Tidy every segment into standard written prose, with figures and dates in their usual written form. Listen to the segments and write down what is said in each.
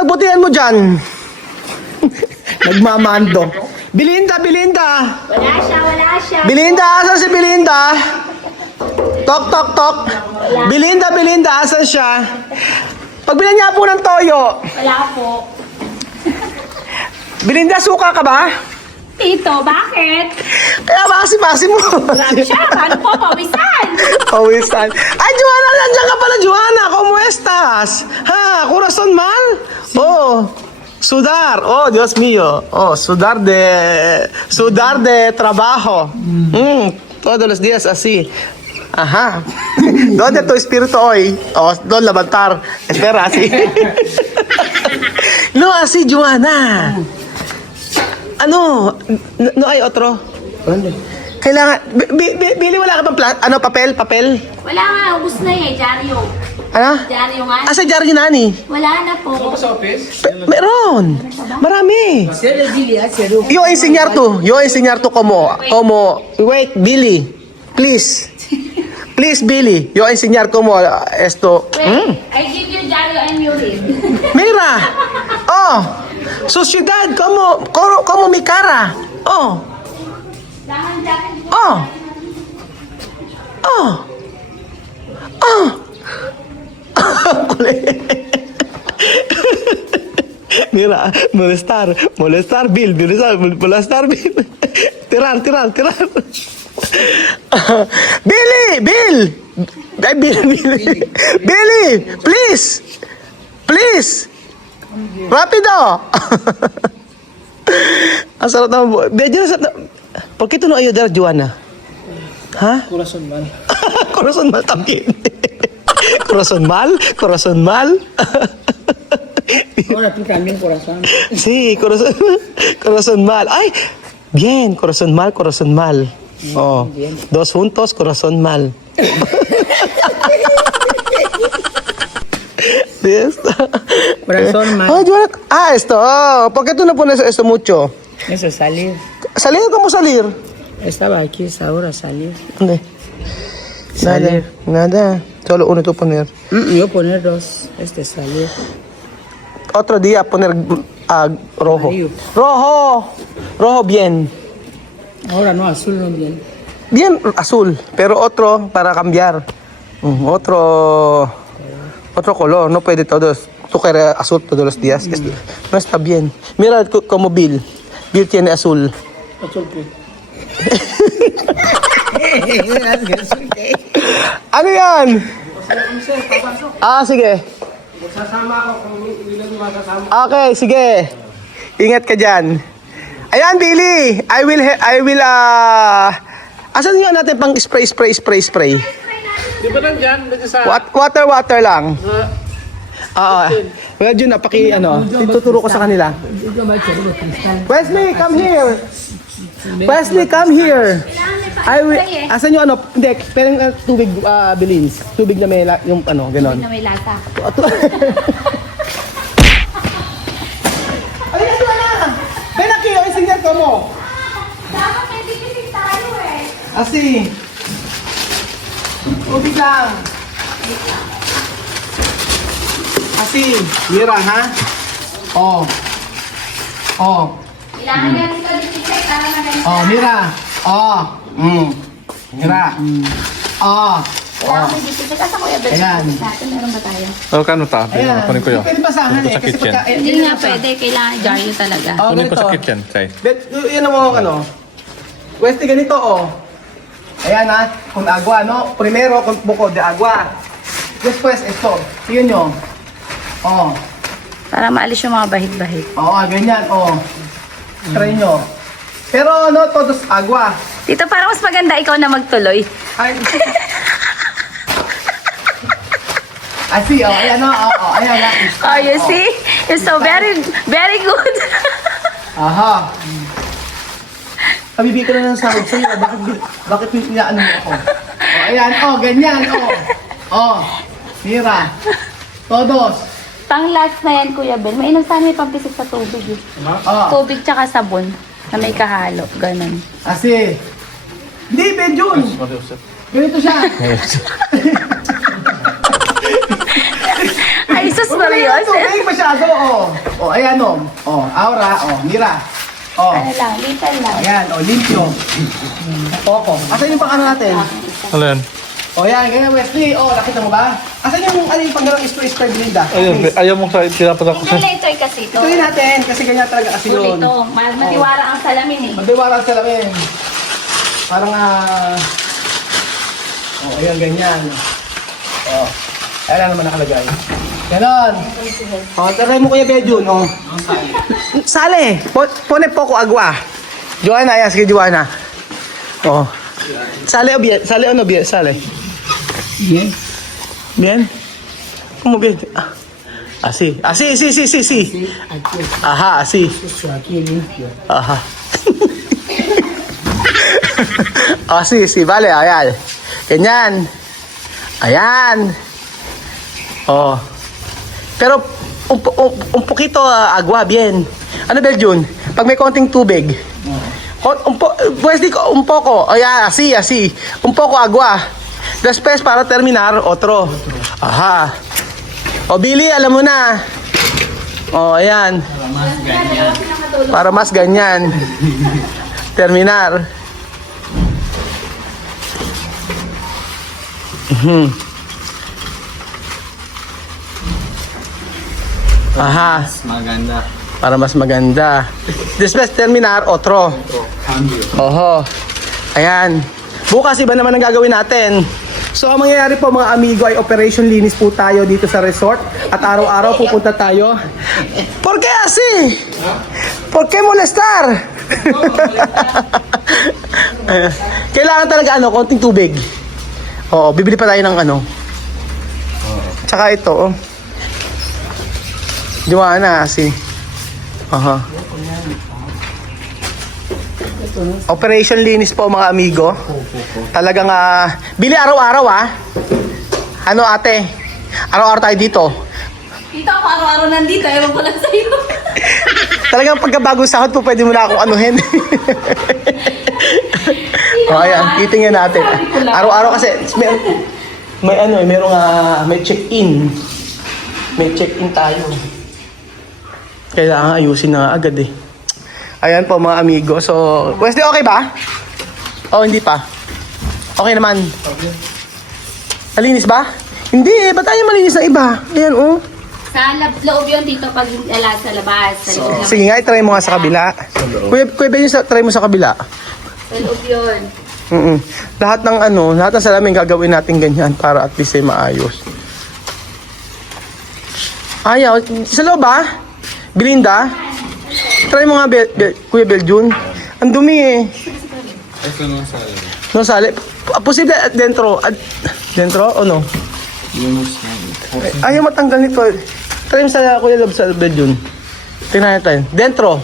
pagbutihan mo dyan. Nagmamando. Belinda, Belinda. Wala siya. Belinda, asan si Belinda? Tok, tok, tok. Belinda, Belinda, asan siya? Pagbilan niya po ng toyo. Wala po. Belinda, suka ka ba? Tito, bakit? Kaya basi-basi mo. Grabe siya. Paano po pawisan? Pawisan. Ay, Joanna, nandiyan ka pala, Joanna. ¿Cómo estás? Ha, corazón mal? Oh, sudar. Oh, Dios mío. Oh, sudar de trabajo. Todos los días así. Ajá. ¿Dónde tu espíritu hoy? Oh, doon levantar. Espera, así. No, así, Joanna. Ano? No hay otro? Kailangan, Bili, wala ka bang papel? Wala nga. Ubus na eh. Dyaryo. Ano? Dyaryo nga. Asa Jari nani? Wala na po. Meron. Marami. Yo enseñar tú como, wait, Billy, please. Please, Billy, yo enseñar como esto. Wait. I give you Dyaryo and you read. Mira. Oh. Sociedad, como mi cara. Oh. Dahan-dahan. Oh. Oh. Oh. Mira, molestar Bill. Tirar. Bill. Ay, Billy, please. Rápido. Ang sarap naman. Medyo sarap. ¿Por qué tú no ayudar, Joanna? ¿Ha? Corazón mal. Corazón mal también. Corazón mal. Ahora tú también, corazón. Sí, corazón mal. Ay, bien, corazón mal. Oh, bien. dos juntos, corazón mal. ¿Ves? Corazón mal. Ay, Joanna. Ah, esto. Oh, ¿por qué tú no pones esto mucho? Eso es salir. ¿Salir? ¿Cómo salir? Estaba aquí, es ahora salir. ¿Dónde? Salir. Nada. Solo uno tú poner. Yo poner dos. Salir. Otro día poner rojo. Amarillo. Rojo bien. Ahora no, azul no bien. Bien azul, pero otro para cambiar. Otro color, no puede todos. Tú quieres azul todos los días. No está bien. Mira como Bill. Bill tiene azul. Azul qué. Ano yan? Sige. Sasama ako kung ilan yung masasama. Okay, sige. Ingat ka dyan. Ayan, Billy. I will, asan yun natin pang spray? Di ba nandyan? Dito sa... Water lang. Well, Jun, tuturo ko sa kanila. Wesley, come here. Asan yung hindi, pero tubig, Bilins. Tubig na may, yung ganon. Na may lata. Ay, ito na! Ven aquí, o enseñar cómo. Dapat may bibisig tayo eh. Así. Tubig lang. Así. Mira, ha? Oh. Kailangan nga dito bibisig para maganda. Oh, mira. Oh. Mira. Oh. Kailangan may bibisig. Asa kuya Bel? Ayan. Natin meron ba tayo? Oh, kano ta? Ayan. Kunin ko yun. Pwede basahan Kunin ko sa kasi kitchen. Hindi nga pwede. Kailangan Dyaryo talaga. Oh, Kunin ko ganito. sa kitchen, Tay. Bet, yun mo Westy, ganito, oh. Ayan, ha. Con agua, no? Primero, con buko de agua. Después, esto. Yun nyo. Oh. Para maalis yung mga bahid-bahid. Oo, ganyan, oh. Try nyo. Pero, no, todos agua. Tito, parang mas maganda ikaw na magtuloy. Ay. Así, oh. Ayan, oh. Ayan, ha. Oh, you see? You're so very good. Aha. Kabibig ko na ng sahod sa'yo. Bakit pinaano mo ako? Oh, ayan, oh, ganyan, oh. Oh, mira. Todos. Pang last na yan, Kuya Bel. Mainom sana may pampisik sa tubig eh. Oh, Tubig tsaka sabon na may kahalo. Ganon. asi. Hindi, Benjun. Ganito siya. Ay, Sus, Marios. Tubig masyado, oh. Ayan, Aura, Mira. Ano lang, little lang. Ayan, limpyo. Poco. Asan yung pang ano natin? Alin? Yan, ganyan, Wesley. Nakita mo ba? Asan yung pang ganang spray Belinda? Ayun, ayaw mong sa tinapatak ko Ito later kasi ito. Ituloy natin, kasi ganyan talaga kasi yun. Ito, matiwara ang salamin eh. Magdiwara sa lamin. Parang, ayan, ganyan. Ayan na naman nakalagay. Ganon. Taray mo Kuya Bedjun, Sale. Pone poco agua. Joanna, ayan, sige Joanna. Sale o bien? Sale o no bien? Sale. Bien. Bien? ¿Cómo bien? Así. Así, sí. Ajá, así. Aquí limpio. Ajá. Sí, vale, ayan. Ganyan. Ayan. Pero un poquito agua, bien. Ano, Beljun? Pag may konting tubig. Pues di un poco. Ayan, así. Un poco agua. Después, para terminar, otro. Ajá. Billy, alam mo na. Ayan. Para mas ganyan. Terminar. Aha. Maganda. Para mas maganda. Después terminar, otro. Cambio. Ayan. Bukas iba naman ang gagawin natin. So ang mangyayari po mga amigo ay operation linis po tayo dito sa resort. At araw-araw pupunta tayo. ¿Por qué así? ¿Por qué molestar? Kailangan talaga konting tubig. Bibili pa tayo ng Tsaka ito, Joanna, asi. Operation linis po mga amigo. Talagang bili araw-araw Ano ate? Araw-araw tayo dito. Dito ako araw-araw nandito, ewan ko lang sa'yo. Talagang pagkabago sahod po pwede mo na akong anuhin. Ayan, titingnan natin. Araw-araw kasi may check-in. May check-in tayo. Kailangan ayusin na agad eh. Ayan po mga amigo. So, Wesley, okay ba? Hindi pa. Okay naman. Malinis ba? Hindi, ba't tayo malinis ng iba? Ayan, Sa loob yun dito pag sa labas. Sa loob Sige nga, try mo nga sa kabila. Kuya Ben, try mo sa kabila. Sa loob yun. Lahat ng lahat ng salamin gagawin natin ganyan para at least ay maayos. Ayaw, sa loob Belinda? Try mo nga, Kuya Beljun. Ang dumi eh. Ito nung sali. No, sali. Posible dentro. Dentro o no? Ayaw matanggal nito. Try mo sa Kuya Love sa Beljun. Tingnan natin. Dentro.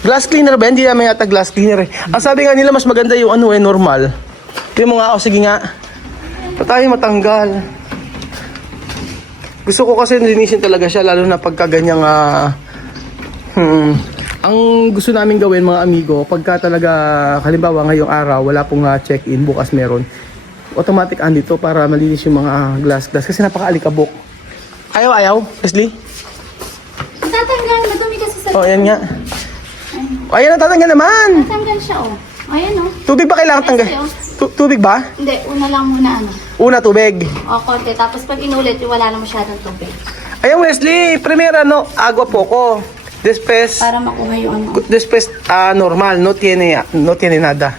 Glass cleaner ba? Hindi naman yata glass cleaner eh. Ang sabi nga nila mas maganda yung normal. Tingnan mo nga sige nga. Patay matanggal. Gusto ko kasi linisin talaga siya lalo na pagka ganyang ang gusto namin gawin mga amigo pagka talaga halimbawa ngayong araw wala pong check-in, bukas meron. Automatic andito para malinis yung mga glass kasi napaka-alikabok. Ayaw, Leslie? Tatanggal, madumi kasi sa Yan nga. Ayan, tatanggal naman. Tatanggal siya Ayan Tubig ba kailangan tanggal? Tubig ba? Hindi, una lang muna Una, tubig. konti. Tapos pag inulit, wala na masyadong tubig. Ayan, Wesley. Primera, agua poco. Después, Para makuha yung después, normal. No tiene nada.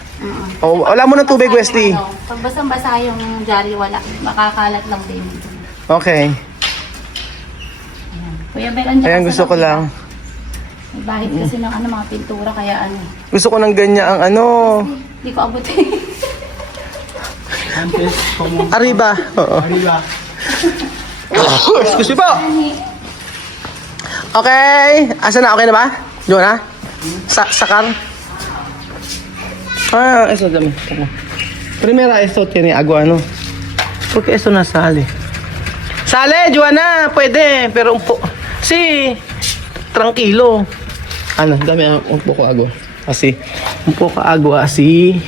Wala mo ng tubig, Wesley. Pag basang-basa yung jari, wala. Makakalat lang din. Okay. Kuya Bel, andyan Ayan, ka sa gusto ko loob, lang. May bahid kasi ng mga pintura, kaya Gusto ko ng ganyan ang Hindi ko abutin. Antes, como Arriba. Oo. arriba. Excuse me po. Okay. Asa na? Okay na ba? Doon na? Sakar? Eso dame. Primera, esto tiene agua, ¿no? Porque eso no sale. Sale, Joanna. Pwede. Pero Sí. Tranquilo. Dame un poco agua. Así. Un poco agua, así.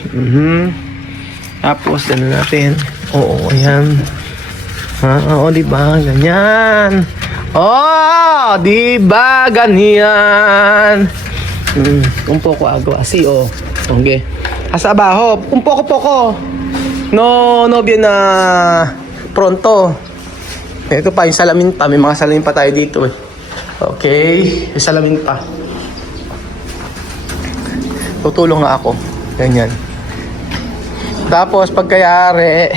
Tapos, natin. Oo, ayan. Oo, di ba? Ganyan. Oh, di ba? Ganyan. Un poco agua. Así, oh. Okay. Hasta abajo. Un poco. No bien na pronto. Ito pa, yung salamin pa. May mga salamin pa tayo dito eh. Okay. Yung salamin pa. Tutulong nga ako. Ganyan. Tapos, pagkayari,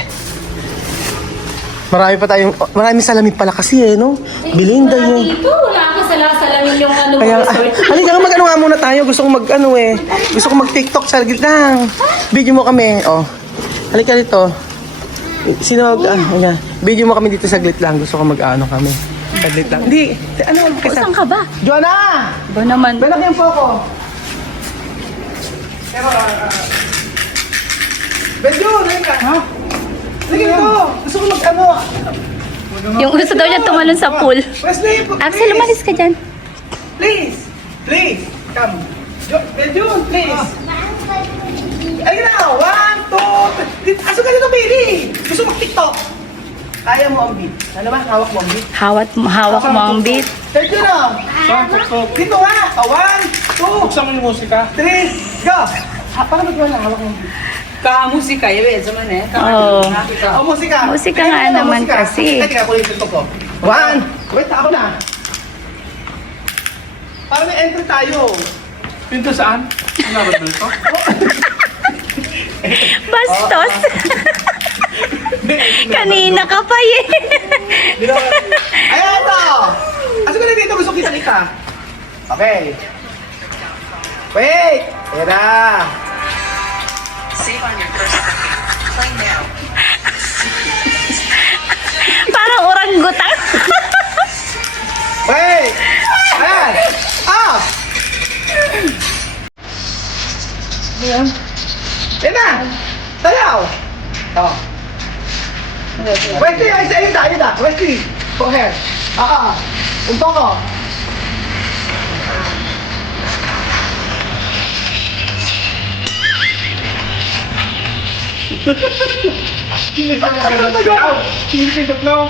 maraming salamin pala kasi eh, no? Bilinda yun. Dito, wala ka salamin yung ano mo. Kaya, halika nga mag-ano nga muna tayo. Gusto ko mag-ano eh. Gusto ko mag-TikTok sa lang. Video mo kami. Oh. Halika dito. Sino ayan. Video mo kami dito saglit lang. Gusto ko mag-ano kami. Saglit lang. Hindi. Ano? Saan ka ba? Joanna! Ba naman? Balak yung poko. Pero, Benjo, halika. Ha? Halika dito. Gusto ko mag-ano. Yung gusto daw niya tumalon sa pool. Wesley, Axel, umalis ka dyan. Please. Come. Benjo, please. Ayun na. 1, 2, 3. Aso ka dito, Billy. Gusto mag-TikTok. Kaya mo ang beat. Ano ba? Hawak mo ang beat. Hawak mo ang beat. Benjo na. Dito nga. 1, 2, Buksan mo yung musika. 3, go. Para magwala, hawak mo ang beat. Ka-musika, yun, zaman eh. Oo. Oh, musika. Musika nga Ayun na, naman musika. kasi. Teka, kulit ito ko. 1. Wait, ako na. Para may entry tayo. Pinto saan? Ang labad mo ito? Bastos. Kanina ka pa eh. Ayan ito! Asa ka na dito? Gusto kita. Okay. Wait! Tira! Parang oranggutan. Wait! Ayan! Ah! Ayan. Ayan na! Sayaw! Oh. Wesley, ayun na. Wesley, go ahead. Un poco. Pinipindot na.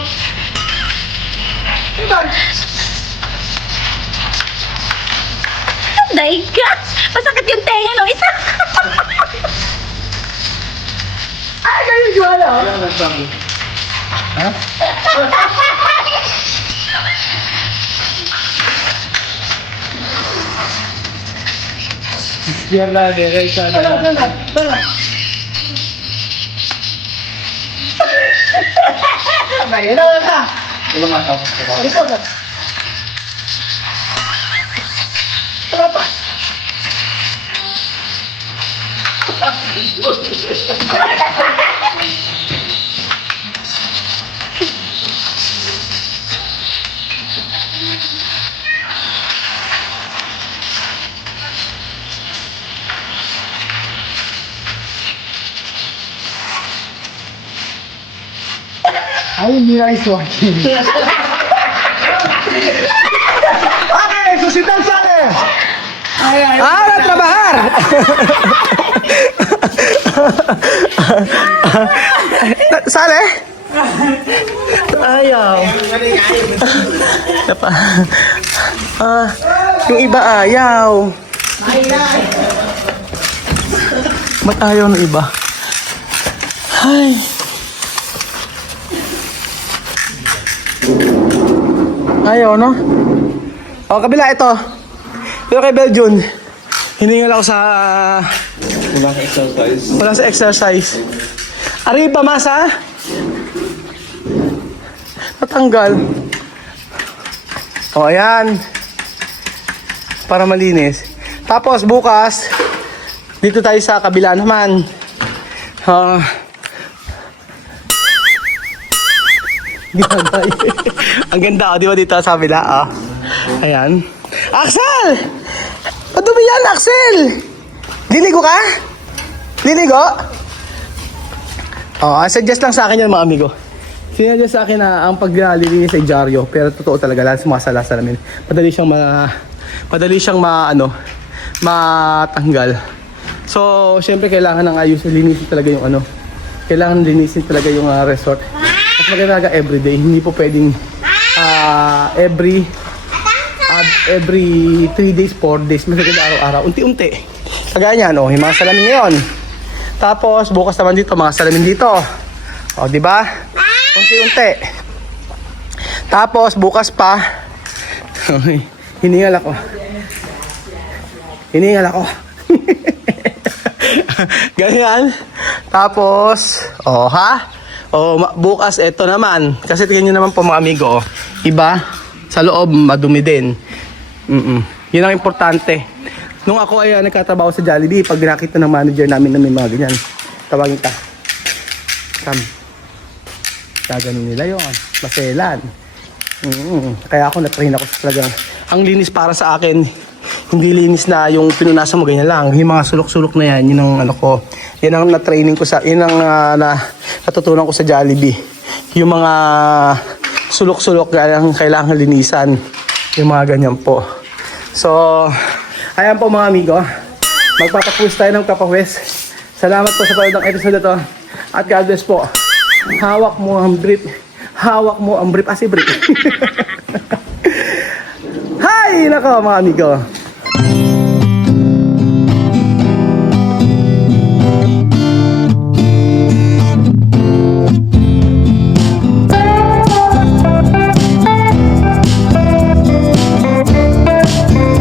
Daig ka. Masakit yung tenga nung isa. Ay, kayo Joanna! Wala na sabi. Yan lang eh, guys. Tara. Ayan na. Wala nga tao. Ikaw na. Tara pa. Ay, hindi na iso. Okay, susitan sale. Trabajar. Sale? Ayaw. Yung iba ayaw. Ba't ayaw ng iba? Ay. Ayaw, no? O, kabila ito. Pero kay Beljun, hiningal ako sa... Wala ka exercise. Wala sa exercise. Arriba, masa. Natanggal. O, ayan. Para malinis. Tapos, bukas, dito tayo sa kabila naman. Ang ganda, di ba dito sa kabila? Ayan. Axel! Madumi yan, Axel! Liligo ka? Liligo? Suggest lang sa akin yan, mga amigo. Sinuggest sa akin na ang paglilinis ay dyaryo, pero totoo talaga, lahat sumasala-salamin. Madali siyang matanggal. So, syempre kailangan ng ayusin, linisin talaga yung kailangan linisin talaga yung resort. Kasi maganda everyday. Hindi po pwedeng every 3 days, 4 days. Mas maganda araw-araw. Unti-unti. Kagaya niyan, oh, yung mga salamin ngayon. Tapos, bukas naman dito, mga salamin dito. O, di ba? Unti-unti. Tapos, bukas pa. Hiningal ako. Ganyan. Tapos, bukas, eto naman. Kasi tingnan nyo naman po mga amigo, oh. Iba, sa loob, madumi din. Yun ang importante. Nung ako ay nagkatrabaho sa Jollibee, pag nakita ng manager namin na may mga ganyan, tawagin ka. Come. Gaganon nila yun. Maselan. Kaya ako na-train ako sa talagang. Ang linis para sa akin, hindi linis na yung pinunasan mo ganyan lang. Yung mga sulok-sulok na yan, yun ang ano ko. Yan ang na-training ko sa, yun ang natutunan ko sa Jollibee. Yung mga sulok-sulok kailangan linisan. Yung mga ganyan po. So, ayan po mga amigo. Magpapapus tayo ng kapawes. Salamat po sa panood ng episode na to. At God bless po. Hawak mo ang brief. Hawak mo ang brief. Brief. Hi! Nako mga amigo.